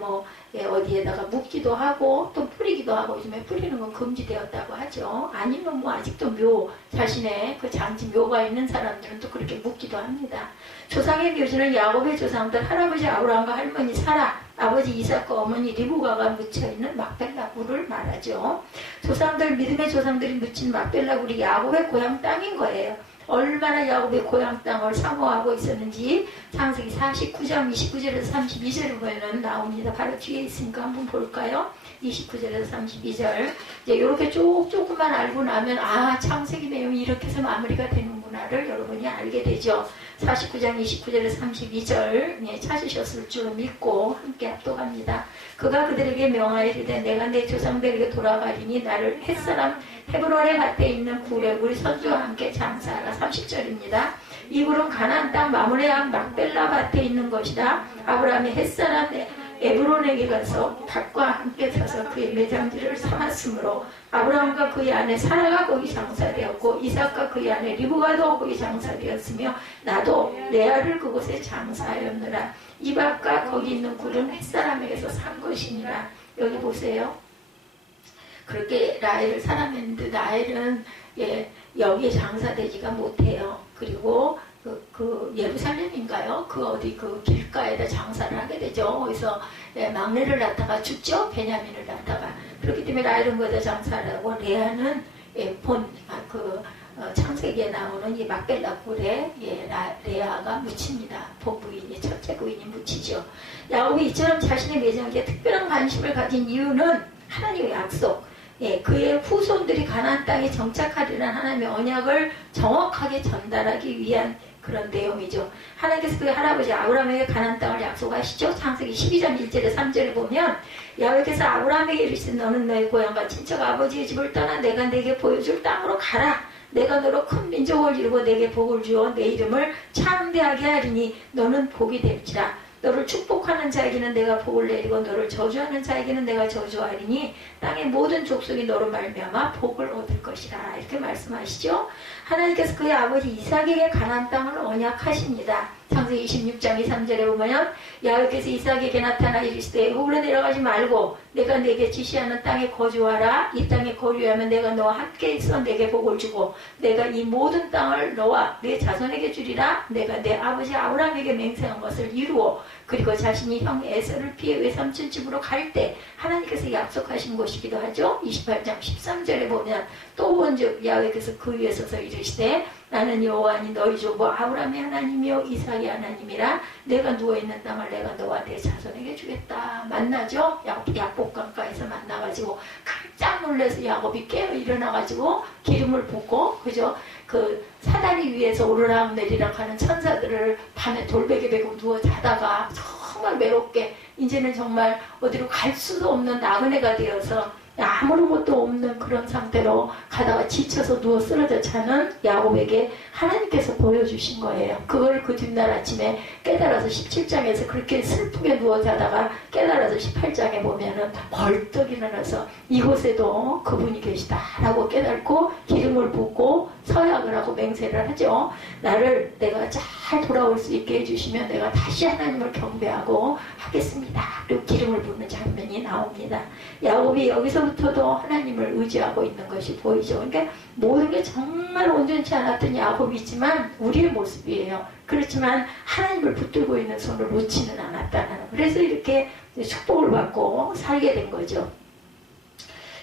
어디에다가 묻기도 하고 또 뿌리기도 하고, 요즘에 뿌리는 건 금지되었다고 하죠. 아니면 아직도 자신의 그 장지 묘가 있는 사람들은 또 그렇게 묻기도 합니다. 조상의 묘지는 야곱의 조상들, 할아버지 아브라함과 할머니 사라, 아버지 이삭과 어머니 리브가가 묻혀있는 막벨라 굴을 말하죠. 조상들, 믿음의 조상들이 묻힌 막벨라 굴이 야곱의 고향 땅인 거예요. 얼마나 야곱의 고향 땅을 사모하고 있었는지 창세기 49장 29절에서 32절을 보면 나옵니다. 바로 뒤에 있으니까 한번 볼까요? 29절에서 32절. 이제 이렇게 조금만 알고 나면 창세기 내용이 이렇게 해서 마무리가 되는구나를 여러분이 알게 되죠. 49장 29절에서 32절 찾으셨을 줄 믿고 함께 합독합니다. 그가 그들에게 명하여 이르되 내가 내 조상들에게 돌아가리니 나를 햇사람 헤브론의 밭에 있는 굴에 우리 선조와 함께 장사하라. 30절입니다. 이 굴은 가나안 땅 마므레 앞 막벨라 밭에 있는 것이다. 아브라함이 햇사람 에브론에게 가서 밭과 함께 서서 그의 매장지를 삼았으므로 아브라함과 그의 아내 사라가 거기 장사되었고 이삭과 그의 아내 리브가도 거기 장사되었으며 나도 레아를 그곳에 장사하였느라. 이 밭과 거기 있는 굴은 햇사람에게서 산 것이니라. 여기 보세요. 그렇게 라헬을 사랑했는데 라헬은 여기에 장사되지가 못해요. 그리고 그 예루살렘인가요? 그 길가에다 장사를 하게 되죠. 거기서 막내를 낳다가 죽죠. 베냐민을 낳다가. 그렇기 때문에 라헬은 거기다 장사를 하고 레아는 창세기에 나오는 이 막벨라 굴에 레아가 묻힙니다. 본부인이 첫째 부인이 묻히죠. 야곱이 이처럼 자신의 매장에 특별한 관심을 가진 이유는 하나님의 약속, 그의 후손들이 가나안 땅에 정착하리라는 하나님의 언약을 정확하게 전달하기 위한 그런 내용이죠. 하나님께서 그의 할아버지 아브라함에게 가나안 땅을 약속하시죠. 창세기 12장 1절에 3절에 보면 야훼께서 아브라함에게 이르시되 너는 너의 고향과 친척 아버지의 집을 떠나 내가 내게 보여줄 땅으로 가라. 내가 너로 큰 민족을 이루고 내게 복을 주어 내 이름을 창대하게 하리니 너는 복이 될지라. 너를 축복하는 자에게는 내가 복을 내리고 너를 저주하는 자에게는 내가 저주하리니 땅의 모든 족속이 너로 말미암아 복을 얻을 것이라. 이렇게 말씀하시죠. 하나님께서 그의 아버지 이삭에게 가나안 땅을 언약하십니다. 창세기 26장 2, 3절에 보면 야훼께서 이삭에게 나타나 이르시되 애굽으로 내려가지 말고 내가 내게 지시하는 땅에 거주하라. 이 땅에 거주하면 내가 너와 함께 있어 내게 복을 주고 내가 이 모든 땅을 너와 내 자손에게 주리라. 내가 내 아버지 아브라함에게 맹세한 것을 이루어 그리고 자신이 형 에서를 피해 외삼촌 집으로 갈 때 하나님께서 약속하신 곳이기도 하죠. 28장 13절에 보면 또 본즉 야훼께서 그 위에 서서 이르시되 나는 여호와니 너희 조부 아브라함의 하나님이요 이삭의 하나님이라. 내가 누워있는 땅을 내가 너와 내 자손에게 주겠다. 만나죠. 약복강가에서 만나가지고 깜짝 놀라서 야곱이 깨어 일어나가지고 기름을 붓고 그죠. 그 사다리 위에서 오르락 내리락 하는 천사들을 밤에 돌베개 베고 누워 자다가 정말 외롭게 이제는 정말 어디로 갈 수도 없는 나그네가 되어서 아무런 것도 없는 그런 상태로 가다가 지쳐서 누워 쓰러져 자는 야곱에게 하나님께서 보여주신 거예요. 그걸 그 뒷날 아침에 깨달아서 17장에서 그렇게 슬프게 누워 자다가 깨달아서 18장에 보면은 벌떡 일어나서 이곳에도 그분이 계시다라고 깨닫고 기름을 붓고 서약을 하고 맹세를 하죠. 나를 내가 잘 돌아올 수 있게 해주시면 내가 다시 하나님을 경배하고 하겠습니다. 그리고 기름을 붓는 장면이 나옵니다. 야곱이 여기서부터도 하나님을 의지하고 있는 것이 보이죠. 그러니까 모든 게 정말 온전치 않았던 야곱이지만 우리의 모습이에요. 그렇지만 하나님을 붙들고 있는 손을 놓지는 않았다는. 그래서 이렇게 축복을 받고 살게 된 거죠.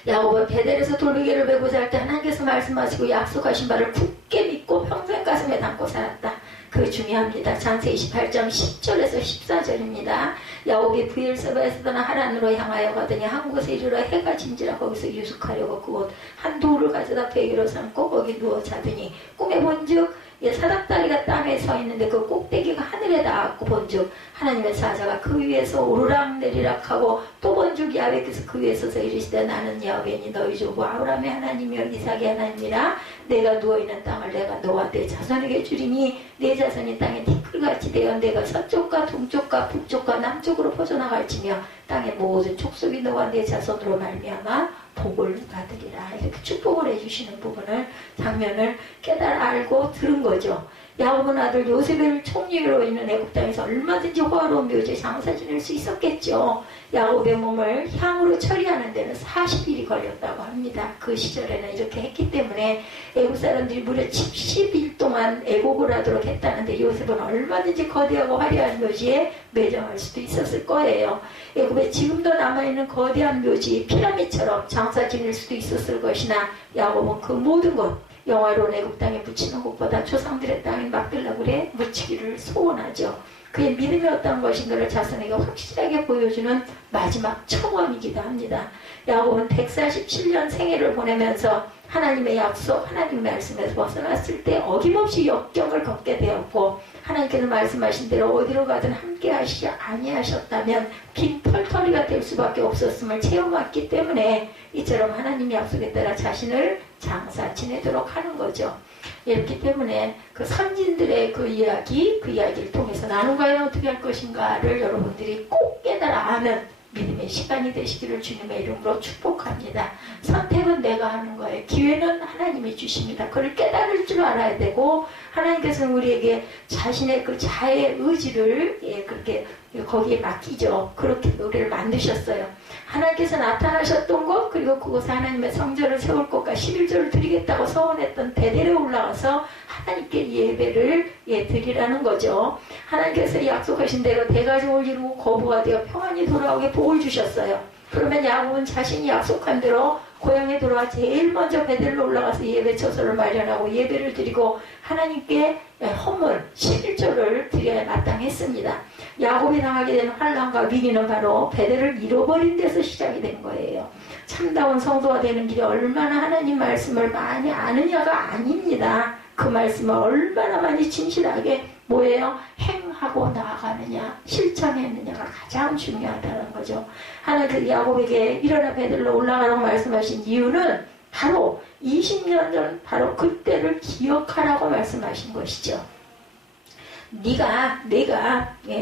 야곱은 베델에서 돌베개를 메고 잘 때 하나님께서 말씀하시고 약속하신 바를 굳게 믿고 평생 가슴에 담고 살았다. 그게 중요합니다. 창세기 28장 10절에서 14절입니다. 야곱이 브엘세바에서 떠나 하란으로 향하여 가더니 한 곳에 이르러 해가 진지라 거기서 유숙하려고 그곳 한 돌을 가져다 베개로 삼고 거기 누워 자더니 꿈에 본즉 사닥다리가 땅에 서 있는데 그 꼭대기가 하늘에 닿았고 본즉 하나님의 사자가 그 위에서 오르락 내리락 하고 또 본즉 야훼께서 그 위에 서서 이르시되 나는 야훼니 너희 조부 아브라함의 하나님이여 이삭의 하나님이라. 내가 누워있는 땅을 내가 너와 내 자손에게 주리니 내 자손이 땅에 티끌같이 되어 내가 서쪽과 동쪽과 북쪽과 남쪽으로 퍼져나갈지며 땅의 모든 족속이 너와 내 자손으로 말미암아 복을 받으리라. 이렇게 축복을 해주시는 부분을 장면을 깨달아 알고 들은 거죠. 야곱은 아들 요셉을 총리로 있는 애굽 땅에서 얼마든지 호화로운 묘지에 장사 지낼 수 있었겠죠. 야곱의 몸을 향으로 처리하는 데는 40일이 걸렸다고 합니다. 그 시절에는 이렇게 했기 때문에 애굽 사람들이 무려 70일 동안 애곡을 하도록 했다는데 요셉은 얼마든지 거대하고 화려한 묘지에 매장할 수도 있었을 거예요. 애굽에 지금도 남아있는 거대한 묘지 피라미드처럼 장사 지낼 수도 있었을 것이나 야곱은 그 모든 것 영화로운 애굽 땅에 묻히는 것보다 조상들의 땅에 맡기려고 그래 묻히기를 소원하죠. 그의 믿음이 어떤 것인가를 자손에게 확실하게 보여주는 마지막 청원이기도 합니다. 야곱은 147년 생애를 보내면서 하나님의 약속, 하나님 말씀에서 벗어났을 때 어김없이 역경을 겪게 되었고 하나님께서 말씀하신 대로 어디로 가든 함께 하시지 아니하셨다면 빈 털터리가 될 수밖에 없었음을 체험했기 때문에 이처럼 하나님 약속에 따라 자신을 장사 지내도록 하는 거죠. 이렇기 때문에 그 선진들의 그 이야기를 통해서 나는 과연 어떻게 할 것인가를 여러분들이 꼭 깨달아 아는 믿음의 시간이 되시기를 주님의 이름으로 축복합니다. 선택은 내가 하는 거예요. 기회는 하나님이 주십니다. 그걸 깨달을 줄 알아야 되고 하나님께서는 우리에게 자신의 그 자의 의지를 그렇게 거기에 맡기죠. 그렇게 우리를 만드셨어요. 하나님께서 나타나셨던 것 그리고 그곳에 하나님의 성전을 세울 것과 11조를 드리겠다고 서원했던 베델에 올라가서 하나님께 예배를 드리라는 거죠. 하나님께서 약속하신 대로 대가족을 이루고 거부가 되어 평안히 돌아오게 복을 주셨어요. 그러면 야곱은 자신이 약속한 대로 고향에 돌아와 제일 먼저 베델로 올라가서 예배 처소를 마련하고 예배를 드리고 하나님께 헌물 11조를 드려야 마땅했습니다. 야곱이 당하게 된 환난과 위기는 바로 베델을 잃어버린 데서 시작이 된 거예요. 참다운 성도가 되는 길이 얼마나 하나님 말씀을 많이 아느냐가 아닙니다. 그 말씀을 얼마나 많이 진실하게 뭐예요? 행하고 나아가느냐, 실천했느냐가 가장 중요하다는 거죠. 하나님께서 야곱에게 일어나 베들로 올라가라고 말씀하신 이유는 바로 20년 전 바로 그때를 기억하라고 말씀하신 것이죠. 내가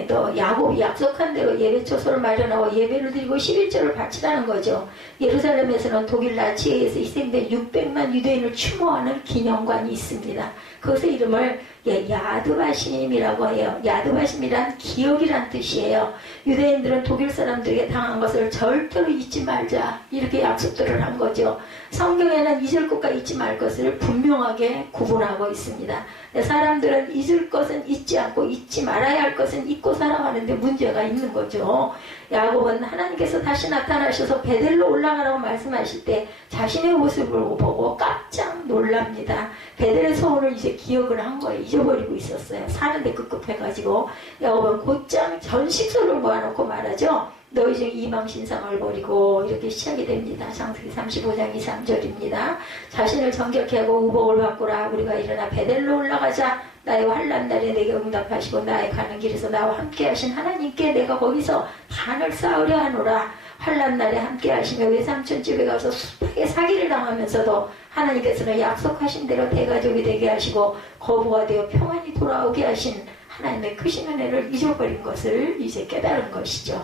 너 야곱이 약속한 대로 예배 초소를 마련하고 예배를 드리고 11조를 바치라는 거죠. 예루살렘에서는 독일 나치에서 희생된 600만 유대인을 추모하는 기념관이 있습니다. 그것의 이름을 야드바심이라고 해요. 야드바심이란 기억이란 뜻이에요. 유대인들은 독일 사람들에게 당한 것을 절대로 잊지 말자 이렇게 약속들을 한 거죠. 성경에는 잊을 것과 잊지 말 것을 분명하게 구분하고 있습니다. 사람들은 잊을 것은 잊지 않고 잊지 말아야 할 것은 잊고 살아가는데 문제가 있는 거죠. 야곱은 하나님께서 다시 나타나셔서 베델로 올라가라고 말씀하실 때 자신의 모습을 보고 깜짝 놀랍니다. 베델의 소원을 이제 기억을 한 거예요. 잊어버리고 있었어요. 사는데 급급해가지고 야곱은 곧장 전식소를 모아놓고 말하죠. 너희 중 이방 신상을 버리고 이렇게 시작이 됩니다. 창세기 35장 2, 3절입니다. 자신을 정결케 하고 우복을 바꾸라. 우리가 일어나 베델로 올라가자. 나의 환난 날에 내게 응답하시고 나의 가는 길에서 나와 함께 하신 하나님께 내가 거기서 단을 쌓으려 하노라. 환난 날에 함께 하시며 외삼촌 집에 가서 숱하게 사기를 당하면서도 하나님께서는 약속하신 대로 대가족이 되게 하시고 거부가 되어 평안히 돌아오게 하신 하나님의 크신 은혜를 잊어버린 것을 이제 깨달은 것이죠.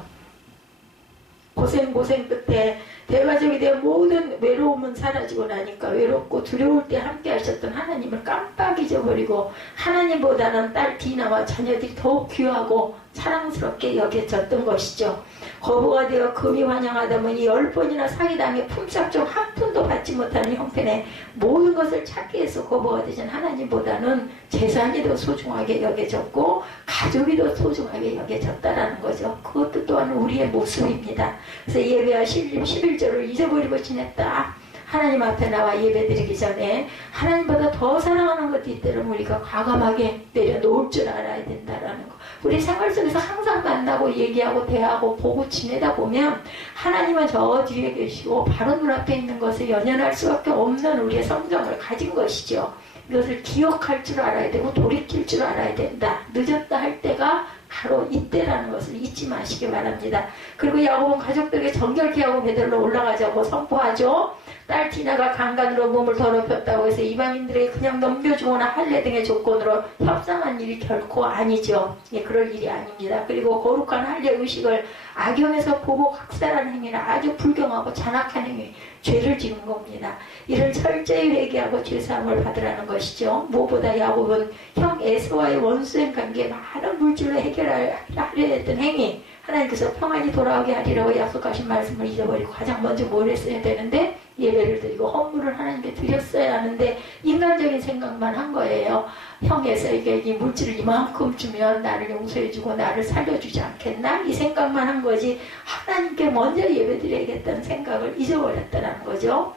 고생 끝에 대가족이 되어 모든 외로움은 사라지고 나니까 외롭고 두려울 때 함께 하셨던 하나님을 깜빡 잊어버리고 하나님보다는 딸 디나와 자녀들이 더욱 귀하고 사랑스럽게 여겨졌던 것이죠. 거부가 되어 금이 환영하다 보니 10번이나 사기당해 품삯 한 푼도 받지 못하는 형편에 모든 것을 찾기 위해서 거부가 되신 하나님보다는 재산이 더 소중하게 여겨졌고 가족이 더 소중하게 여겨졌다라는 거죠. 그것도 또한 우리의 모습입니다. 그래서 예배와 신림 11조를 잊어버리고 지냈다. 하나님 앞에 나와 예배드리기 전에 하나님보다 더 사랑하는 것도 있다면 우리가 과감하게 내려놓을 줄 알아야 된다라는 거. 우리 생활 속에서 항상 만나고 얘기하고 대하고 보고 지내다 보면 하나님은 저 뒤에 계시고 바로 눈앞에 있는 것을 연연할 수밖에 없는 우리의 성정을 가진 것이죠. 이것을 기억할 줄 알아야 되고 돌이킬 줄 알아야 된다. 늦었다 할 때가 바로 이때라는 것을 잊지 마시기 바랍니다. 그리고 야곱은 가족들에게 정결케 하고 베델로 올라가자고 선포하죠. 딸 디나가 강간으로 몸을 더럽혔다고 해서 이방인들에게 그냥 넘겨주거나 할례 등의 조건으로 협상한 일이 결코 아니죠. 예, 그럴 일이 아닙니다. 그리고 거룩한 할례 의식을 악용해서 보복 학살하는 행위는 아주 불경하고 잔악한 행위, 죄를 지은 겁니다. 이를 철저히 회개하고 죄사함을 받으라는 것이죠. 무엇보다 야곱은 형 에서와의 원수행 관계에 많은 물질로 해결하려 했던 행위, 하나님께서 평안히 돌아오게 하리라고 약속하신 말씀을 잊어버리고 가장 먼저 뭘 했어야 되는데 예배를 드리고 헌물을 하나님께 드렸어야 하는데 인간적인 생각만 한 거예요. 형 에서에게 이 물질을 이만큼 주면 나를 용서해주고 나를 살려주지 않겠나? 이 생각만 한 거지 하나님께 먼저 예배 드려야겠다는 생각을 잊어버렸다는 거죠.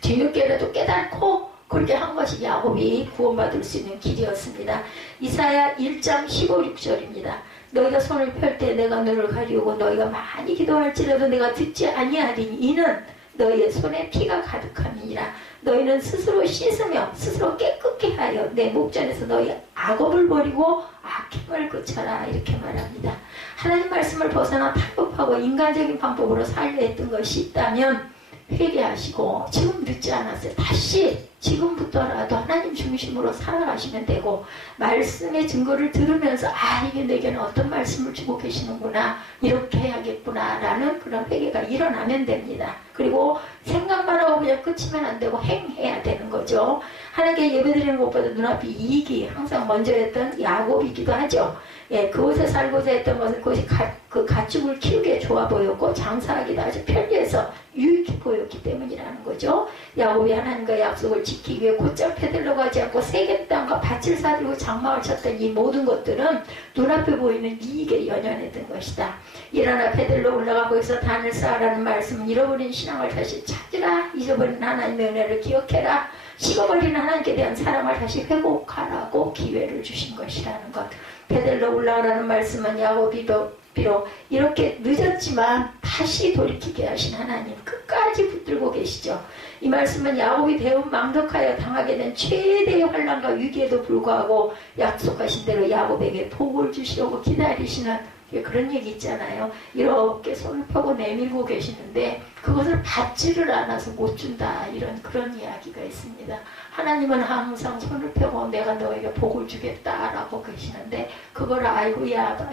뒤늦게라도 깨닫고 그렇게 한 것이 야곱이 구원받을 수 있는 길이었습니다. 이사야 1장 15, 16절입니다. 너희가 손을 펼 때 내가 눈을 가리우고 너희가 많이 기도할지라도 내가 듣지 아니하리니 이는 너희의 손에 피가 가득함이니라. 너희는 스스로 씻으며 스스로 깨끗게 하여 내 목전에서 너희 악업을 버리고 악행을 그쳐라. 이렇게 말합니다. 하나님 말씀을 벗어나 타협하고 인간적인 방법으로 살려 했던 것이 있다면 회개하시고 지금 늦지 않았어요. 다시 지금부터라도 하나님 중심으로 살아가시면 되고 말씀의 증거를 들으면서 아 이게 내게는 어떤 말씀을 주고 계시는구나 이렇게 해야겠구나 라는 그런 회개가 일어나면 됩니다. 그리고 생각만 하고 그냥 끝이면 안 되고 행해야 되는 거죠. 하나님께 예배드리는 것보다 눈앞이 이익이 항상 먼저 했던 야곱이기도 하죠. 예, 그곳에 살고자 했던 것은 그것이 그 가축을 키우기에 좋아 보였고 장사하기도 아주 편리해서 유익해 보였기 때문이라는 거죠. 야곱이 하나님과 약속을 지키기 위해 곧장 베델로 가지 않고 세겜 땅과 밭을 사들고 장막을 쳤던 이 모든 것들은 눈앞에 보이는 이익에 연연했던 것이다. 일어나 베델로 올라가 거기서 단을 쌓으라는 말씀은 잃어버린 신앙을 다시 찾으라. 잊어버린 하나님의 은혜를 기억해라. 식어버린 하나님께 대한 사랑을 다시 회복하라고 기회를 주신 것이라는 것. 베델로 올라오라는 말씀은 야곱이 비록 이렇게 늦었지만 다시 돌이키게 하신 하나님 끝까지 붙들고 계시죠. 이 말씀은 야곱이 대운망덕하여 당하게 된 최대의 환난과 위기에도 불구하고 약속하신 대로 야곱에게 복을 주시려고 기다리시는 그런 얘기 있잖아요. 이렇게 손을 펴고 내밀고 계시는데 그것을 받지를 않아서 못 준다. 그런 이야기가 있습니다. 하나님은 항상 손을 펴고 내가 너에게 복을 주겠다라고 계시는데 그걸 알고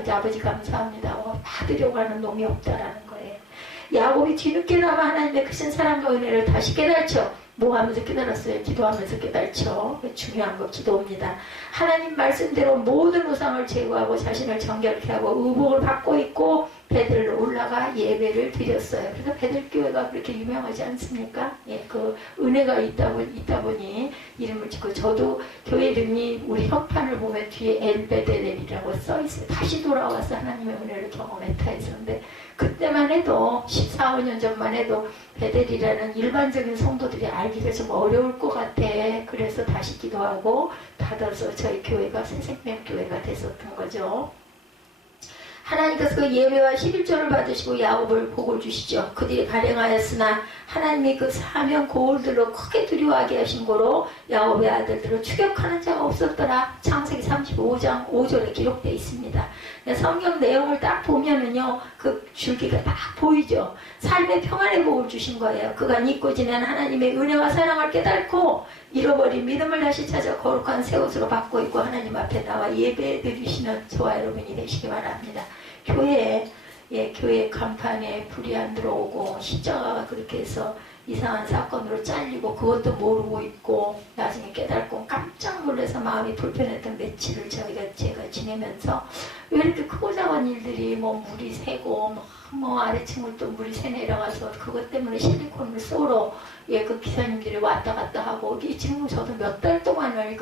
아버지 감사합니다. 받으려고 하는 놈이 없다라는 거예요. 야곱이 뒤늦게나마 하나님의 크신 사랑과 은혜를 다시 깨달죠. 뭐 하면서 깨달았어요? 기도하면서 깨달죠. 중요한 거 기도입니다. 하나님 말씀대로 모든 우상을 제거하고 자신을 정결케 하고 의복을 받고 있고 베들로 올라가 예배를 드렸어요. 그래서 베들교회가 그렇게 유명하지 않습니까? 예, 그 은혜가 있다 보니 이름을 짓고 저도 교회 이름이 우리 현판을 보면 뒤에 엘베데렐이라고 써있어요. 다시 돌아와서 하나님의 은혜를 경험했다 했었는데 그때만 해도 14, 15년 전만 해도 베델이라는 일반적인 성도들이 알기가 좀 어려울 것 같아. 그래서 다시 기도하고 받아서 저희 교회가 새생명교회가 됐었던 거죠. 하나님께서 그 예배와 11조를 받으시고 야곱을 복을 주시죠. 그들이 발행하였으나 하나님이 그 사명 고울들로 크게 두려워하게 하신 거로 야곱의 아들들을 추격하는 자가 없었더라. 창세기 35장 5절에 기록되어 있습니다. 성경 내용을 딱 보면은요, 그 줄기가 딱 보이죠. 삶의 평안의 복을 주신 거예요. 그간 잊고 지낸 하나님의 은혜와 사랑을 깨닫고 잃어버린 믿음을 다시 찾아 거룩한 새 옷으로 받고 있고 하나님 앞에 나와 예배 드리시는 저와 여러분이 되시기 바랍니다. 교회 간판에 불이 안 들어오고 십자가가 그렇게 해서 이상한 사건으로 잘리고 그것도 모르고 있고 나중에 깨닫고 깜짝 놀라서 마음이 불편했던 며칠을 제가 지내면서 왜 이렇게 크고 작은 일들이 물이 새고 아래층을 또 물이 새 내려가서 그것 때문에 실리콘을 쏘러 그 기사님들이 왔다 갔다 하고 지금 저도 몇 달 동안을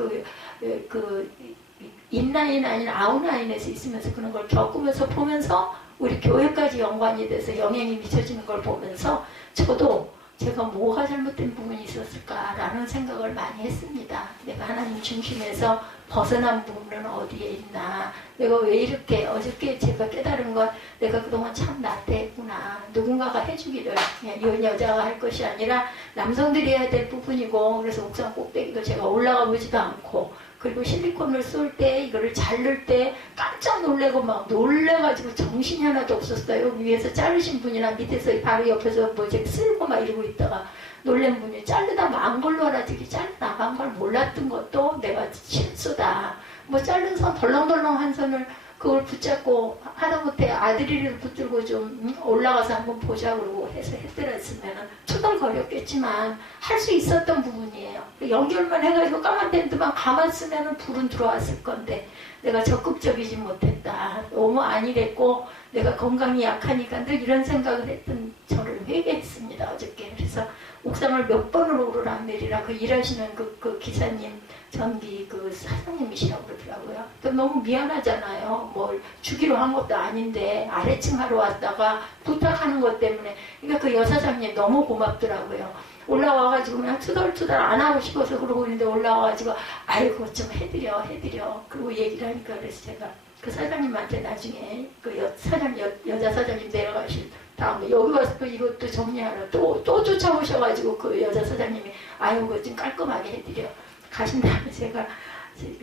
인라인 아닌 아웃라인에서 있으면서 그런 걸 겪으면서 보면서 우리 교회까지 연관이 돼서 영향이 미쳐지는 걸 보면서 저도 제가 뭐가 잘못된 부분이 있었을까라는 생각을 많이 했습니다. 내가 하나님 중심에서 벗어난 부분은 어디에 있나. 내가 왜 이렇게 어저께 제가 깨달은 건 내가 그동안 참 나태했구나. 누군가가 해주기를 이 여자가 할 것이 아니라 남성들이 해야 될 부분이고 그래서 옥상 꼭대기도 제가 올라가 보지도 않고 그리고 실리콘을 쏠 때 이거를 자를 때 깜짝 놀래고 막 놀래가지고 정신이 하나도 없었어요. 위에서 자르신 분이랑 밑에서 바로 옆에서 쓸고 막 이러고 있다가 놀란 분이 자르다 망 걸로 알아들이 잘라 나간 걸 몰랐던 것도 내가 실수다. 자른 선 덜렁덜렁한 선을 그걸 붙잡고 하다못해 아들이를 붙들고 좀 올라가서 한번 보자 그러고 해서 했더랬으면 투덜거렸겠지만 할 수 있었던 부분이에요. 연결만 해가지고 까만 밴드만 감았으면 불은 들어왔을 건데 내가 적극적이지 못했다. 너무 안일했고 내가 건강이 약하니까 늘 이런 생각을 했던 저를 회개했습니다. 어저께. 그래서 옥상을 몇 번을 오르락 내리락 그 일하시는 그 기사님 전기 그 사장님이시라고 그러더라고요. 또 너무 미안하잖아요. 뭘 주기로 한 것도 아닌데 아래층 하러 왔다가 부탁하는 것 때문에 그러니까 그 여사장님 너무 고맙더라고요. 올라와가지고 그냥 투덜투덜 안 하고 싶어서 그러고 있는데 올라와가지고 아이고 좀 해드려 그리고 얘기를 하니까 그래서 제가 그 사장님한테 나중에 그 여자 사장님 내려가실 다음에 여기 와서 또 이것도 정리하러 또 쫓아오셔가지고 그 여자 사장님이 아유 그거 좀 깔끔하게 해드려 가신 다음에 제가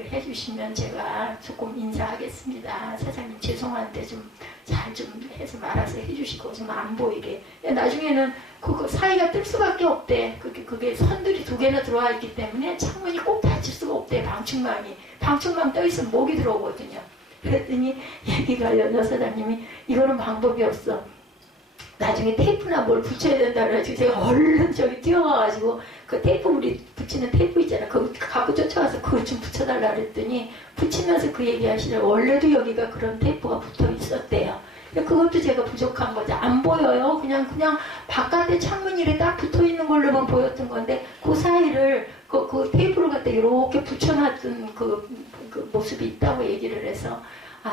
해주시면 제가 조금 인사하겠습니다. 사장님 죄송한데 좀 잘 좀 해서 말아서 해주시고 좀 안 보이게. 나중에는 그거 사이가 뜰 수밖에 없대. 그게 선들이 2개나 들어와 있기 때문에 창문이 꼭 닫힐 수가 없대. 방충망 떠 있으면 목이 들어오거든요. 그랬더니 얘기가 여사장님이 이거는 방법이 없어. 나중에 테이프나 뭘 붙여야 된다 그래가지고 제가 얼른 저기 뛰어가가지고 그 테이프 우리 붙이는 테이프 있잖아. 그거 갖고 쫓아가서 그걸 좀 붙여달라 그랬더니 붙이면서 그 얘기 하시더니 원래도 여기가 그런 테이프가 붙어 있었대요. 그것도 제가 부족한 거죠. 안 보여요. 그냥 바깥에 창문이래 딱 붙어 있는 걸로만 보였던 건데 그 사이를 그 테이프를 갖다 이렇게 붙여놨던 그 모습이 있다고 얘기를 해서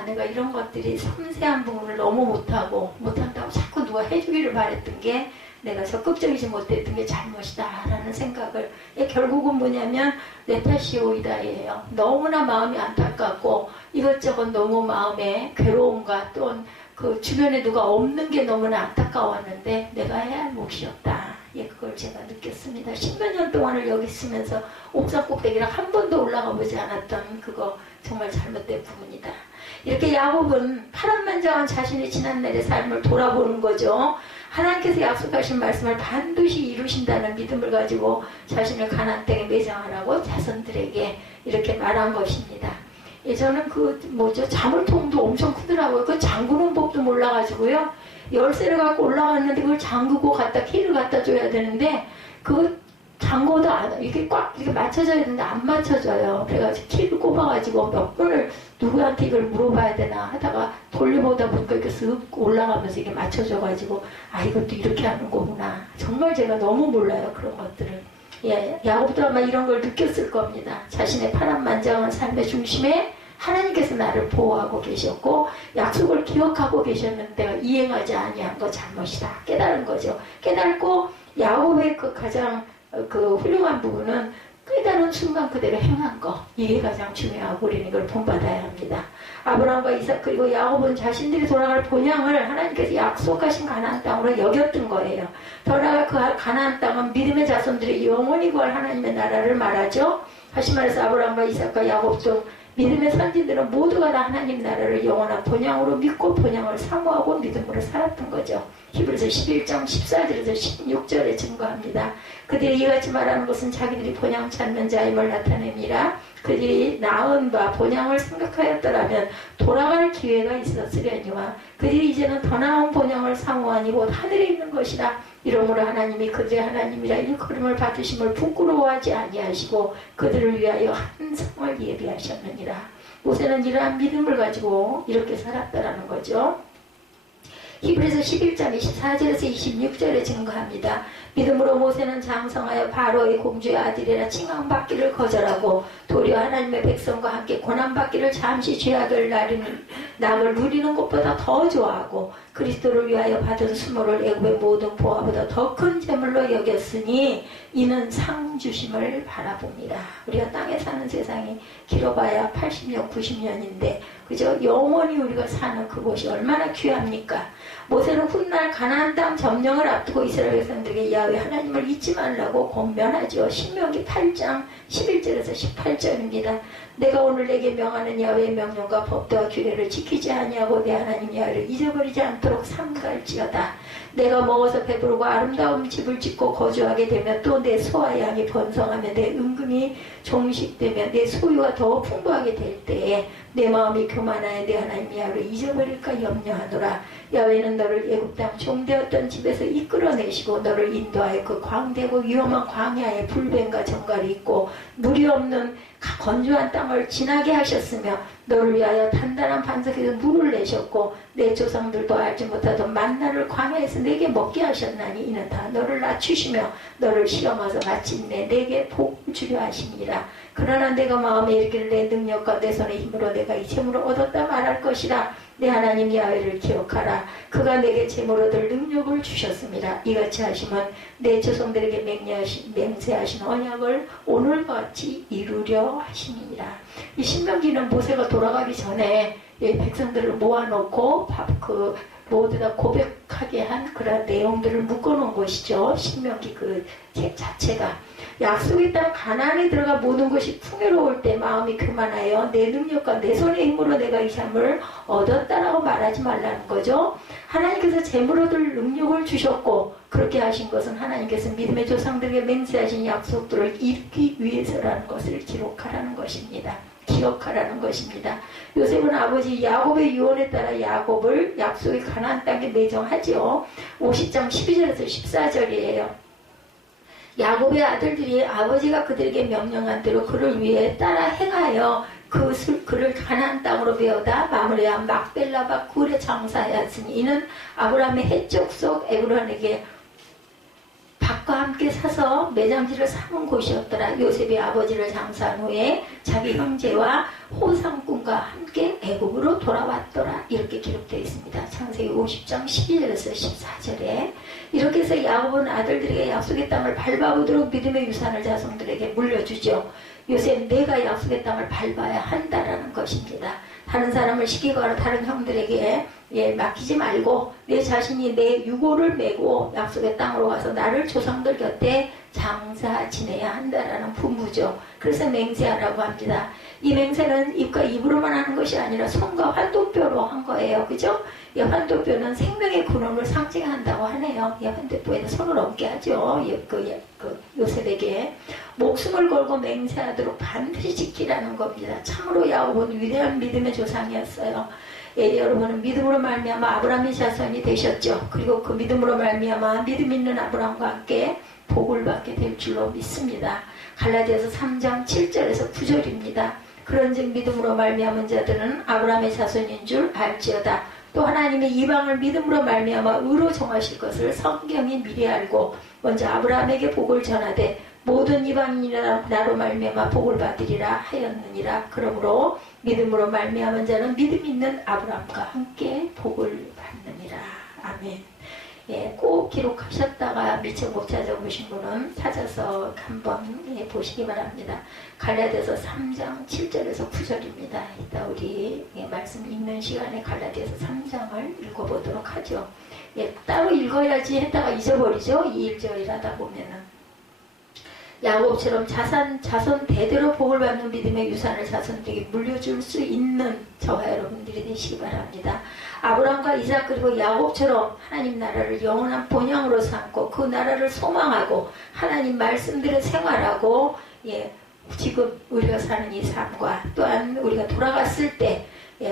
내가 이런 것들이 섬세한 부분을 너무 못한다고 자꾸 누가 해주기를 바랬던 게 내가 적극적이지 못했던 게 잘못이다 라는 생각을 결국은 뭐냐면 내 탓이 오이다예요. 너무나 마음이 안타깝고 이것저것 너무 마음에 괴로움과 또 그 주변에 누가 없는 게 너무나 안타까웠는데 내가 해야 할 몫이었다. 예, 그걸 제가 느꼈습니다. 10몇 년 동안을 여기 있으면서 옥상 꼭대기를 한 번도 올라가 보지 않았던 그거 정말 잘못된 부분이다. 이렇게 야곱은 파란만장한 자신의 지난날의 삶을 돌아보는 거죠. 하나님께서 약속하신 말씀을 반드시 이루신다는 믿음을 가지고 자신을 가나안 땅에 매장하라고 자손들에게 이렇게 말한 것입니다. 예전엔 자물통도 엄청 크더라고요. 그 잠그는 법도 몰라가지고요. 열쇠를 갖고 올라갔는데 그걸 잠그고 키를 갖다 줘야 되는데 그거 잠궈도 이게 꽉 이렇게 맞춰져야 되는데 안 맞춰져요. 그래가지고 키를 꼽아가지고 몇 번을 누구한테 이걸 물어봐야 되나 하다가 돌려보다 보니까 이렇게 쓱 올라가면서 이게 맞춰져가지고 이것도 이렇게 하는 거구나. 정말 제가 너무 몰라요, 그런 것들을. 예, 야곱도 아마 이런 걸 느꼈을 겁니다. 자신의 파란만장한 삶의 중심에 하나님께서 나를 보호하고 계셨고 약속을 기억하고 계셨는데 내가 이행하지 아니한 거 잘못이다. 깨달은 거죠. 깨닫고 야곱의 그 가장 훌륭한 부분은 깨달은 순간 그대로 행한 거. 이게 가장 중요하고 우리는 이걸 본받아야 합니다. 아브라함과 이삭 그리고 야곱은 자신들이 돌아갈 본향을 하나님께서 약속하신 가나안 땅으로 여겼던 거예요. 더 나아가 그 가나안 땅은 믿음의 자손들이 영원히 구할 하나님의 나라를 말하죠. 다시 말해서 아브라함과 이삭과 야곱도 믿음의 선지들은 모두가 다 하나님 나라를 영원한 본향으로 믿고 본향을 사모하고 믿음으로 살았던 거죠. 히브리서 11장 14절에서 16절에 증거합니다. 그들이 이같이 말하는 것은 자기들이 본향 찾는 자임을 나타냅니다. 그들이 나은 바 본향을 생각하였더라면 돌아갈 기회가 있었으려니와 그들이 이제는 더 나은 본향을 사모하니 곧 하늘에 있는 것이라. 이러므로 하나님이 그들의 하나님이라 일컬음을 받으심을 부끄러워하지 아니하시고 그들을 위하여 한 상을 예비하셨느니라. 모세는 이러한 믿음을 가지고 이렇게 살았다라는 거죠. 히브리서 11장 24절에서 26절에 증거합니다. 믿음으로 모세는 장성하여 바로의 공주의 아들이라 칭함받기를 거절하고 도리어 하나님의 백성과 함께 고난받기를 잠시 죄악을 남을 누리는 것보다 더 좋아하고 그리스도를 위하여 받은 수모를 애굽의 모든 보화보다 더 큰 재물로 여겼으니 이는 상 주심을 바라봅니다. 우리가 땅에 사는 세상이 길어봐야 80년, 90년인데 그저 영원히 우리가 사는 그곳이 얼마나 귀합니까? 모세는 훗날 가나안 땅 점령을 앞두고 이스라엘 백성들에게 야훼 하나님을 잊지 말라고 권면하죠. 신명기 8장 11절에서 18절입니다. 내가 오늘 내게 명하는 야훼의 명령과 법도와 규례를 지키지 아니하고 내 하나님 야훼를 잊어버리지 않도록 삼갈지어다. 내가 먹어서 배부르고 아름다운 집을 짓고 거주하게 되면 또 내 소와 양이 번성하며 내 은금이 종식되며 내 소유가 더 풍부하게 될 때에 내 마음이 교만하여 내 하나님 야훼를 잊어버릴까 염려하노라. 야훼는 너를 애굽 땅 종되었던 집에서 이끌어내시고 너를 인도하여 그 광대고 위험한 광야에 불뱀과 정갈이 있고 물이 없는 건조한 땅을 지나게 하셨으며 너를 위하여 단단한 반석에서 물을 내셨고 내 조상들도 알지 못하던 만나를 광야에서 내게 먹게 하셨나니 이는 다 너를 낮추시며 너를 시험하사 마침내 내게 복을 주려 하심이라. 그러나 내가 마음에 이르기를 내 능력과 내 손의 힘으로 내가 이 재물을 얻었다 말할 것이라. 내 하나님 야훼를 기억하라. 그가 내게 재물을 얻을 능력을 주셨습니다. 이같이 하시면 내 조상들에게 맹세하신 언약을 오늘같이 이루려 하심이니라. 이 신명기는 모세가 돌아가기 전에 백성들을 모아놓고 모두 다 고백하게 한 그런 내용들을 묶어놓은 것이죠. 신명기 그 책 자체가. 약속의 땅 가나안에 들어가 모든 것이 풍요로울 때 마음이 교만하여 내 능력과 내 손의 힘으로 내가 이 삶을 얻었다라고 말하지 말라는 거죠. 하나님께서 재물 얻을 능력을 주셨고 그렇게 하신 것은 하나님께서 믿음의 조상들에게 맹세하신 약속들을 이루기 위해서라는 것을 기록하라는 것입니다. 기억하라는 것입니다. 요셉은 아버지 야곱의 유언에 따라 야곱을 약속의 가나안 땅에 매정하지요. 50장 12절에서 14절이에요. 야곱의 아들들이 아버지가 그들에게 명령한 대로 그를 위해 따라 행하여 그를 가나안 땅으로 메어다 마므레와 막벨라바 굴에 장사하였으니 이는 아브라함의 해쪽 속 에브론에게 밭과 함께 사서 매장지를 삼은 곳이었더라. 요셉이 아버지를 장사한 후에 자기 형제와 호상꾼과 함께 애굽으로 돌아왔더라. 이렇게 기록되어 있습니다. 창세기 50장 12절에서 14절에 이렇게 그렇게 해서 야곱은 아들들에게 약속의 땅을 밟아보도록 믿음의 유산을 자손들에게 물려주죠. 요새 내가 약속의 땅을 밟아야 한다라는 것입니다. 다른 사람을 시키거나 다른 형들에게 맡기지 말고 내 자신이 내 유고를 메고 약속의 땅으로 가서 나를 조상들 곁에 장사 지내야 한다라는 분부죠. 그래서 맹세하라고 합니다. 이 맹세는 입과 입으로만 하는 것이 아니라 손과 환도뼈로 한 거예요. 그죠? 이 환도뼈는 생명의 근원을 상징한다고 하네요. 이 환도뼈에는 손을 얹게 하죠. 요셉에게 목숨을 걸고 맹세하도록 반드시 지키라는 겁니다. 참으로 야곱은 위대한 믿음의 조상이었어요. 여러분은 믿음으로 말미암아 아브라함의 자손이 되셨죠. 그리고 그 믿음으로 말미암아 믿음 있는 아브라함과 함께 복을 받게 될 줄로 믿습니다. 갈라디아서 3장 7절에서 9절입니다. 그런즉 믿음으로 말미암은 자들은 아브라함의 자손인 줄 알지어다. 또 하나님의 이방을 믿음으로 말미암아 의로 정하실 것을 성경이 미리 알고 먼저 아브라함에게 복을 전하되 모든 이방인이라 나로 말미암아 복을 받으리라 하였느니라. 그러므로 믿음으로 말미암은 자는 믿음 있는 아브라함과 함께 복을 받느니라. 아멘. 꼭 기록하셨다가 미처 못 찾아보신 분은 찾아서 한번 보시기 바랍니다. 갈라디아서 3장 7절에서 9절입니다. 이따 우리 말씀 읽는 시간에 갈라디아서 3장을 읽어보도록 하죠. 따로 읽어야지 했다가 잊어버리죠. 이 1절을 하다 보면은. 야곱처럼 자손 대대로 복을 받는 믿음의 유산을 자손들에게 물려줄 수 있는 저와 여러분들이 되시기 바랍니다. 아브라함과 이삭 그리고 야곱처럼 하나님 나라를 영원한 본향으로 삼고 그 나라를 소망하고 하나님 말씀대로 생활하고 지금 우리가 사는 이 삶과 또한 우리가 돌아갔을 때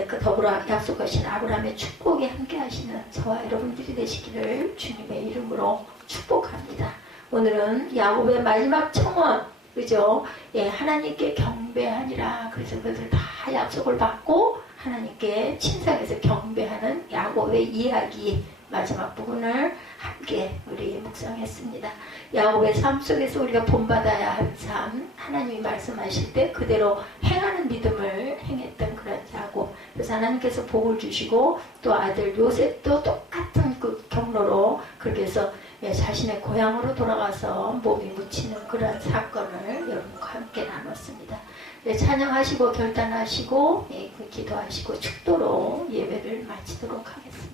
그 더불어 약속하신 아브라함의 축복에 함께 하시는 저와 여러분들이 되시기를 주님의 이름으로 축복합니다. 오늘은 야곱의 마지막 청원, 그죠? 하나님께 경배하니라. 그래서 그들 다 약속을 받고 하나님께 친상에서 경배하는 야곱의 이야기 마지막 부분을 함께 우리 묵상했습니다. 야곱의 삶 속에서 우리가 본받아야 할 삶, 하나님이 말씀하실 때 그대로 행하는 믿음을 행했던 그런 야곱. 그래서 하나님께서 복을 주시고 또 아들 요셉도 똑같은 그 경로로 그렇게 해서 자신의 고향으로 돌아가서 몸이 묻히는 그런 사건을 여러분과 함께 나눴습니다. 찬양하시고 결단하시고 기도하시고 축도로 예배를 마치도록 하겠습니다.